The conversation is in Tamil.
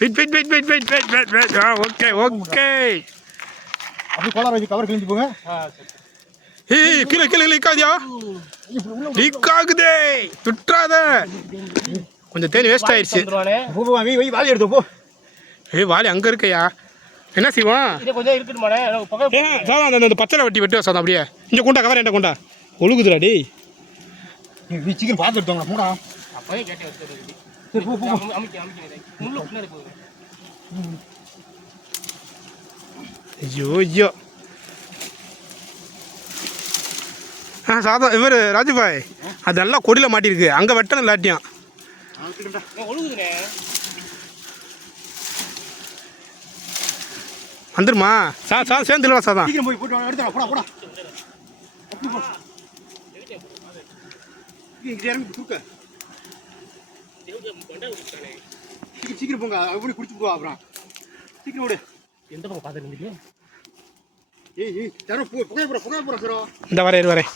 வெயிட். ஓகே. அப்படி கோளாறு வச்சு கவர் கிழிஞ்சு போங்க. ஏய் கீழே லீக்காதியா? லீக்காகுதே. துற்றாத. கொஞ்சம் தேனி வேஸ்ட் ஆயிடுச்சு. வாலி எடுத்து போ. ஏய் வாலி அங்கே இருக்கையா? என்ன செய்வான்? அந்த பச்சளை வெட்டி வெட்டு சாதம் அப்படியே இங்கே கொண்டா கவர் என்ன கொண்டா ஒழுகுதுடா டேய். சீக்கிரம் பார்த்து எடுத்தோங்க போடா. ஐயோ சாதம் இவர் ராஜுபாய் அது நல்லா கொடியில் மாட்டிருக்கு. அங்கே வெட்டணும் இல்லாட்டியும் வந்துருமா? சேர்ந்துடலாம் சாதம். சீக்கிரம் போங்க. அப்படி குடிச்சு போ. அப்புறம் சீக்கிரம் விடு. எந்த பக்கம் பார்த்து ஏய் தர புகை போற இந்த வரேன்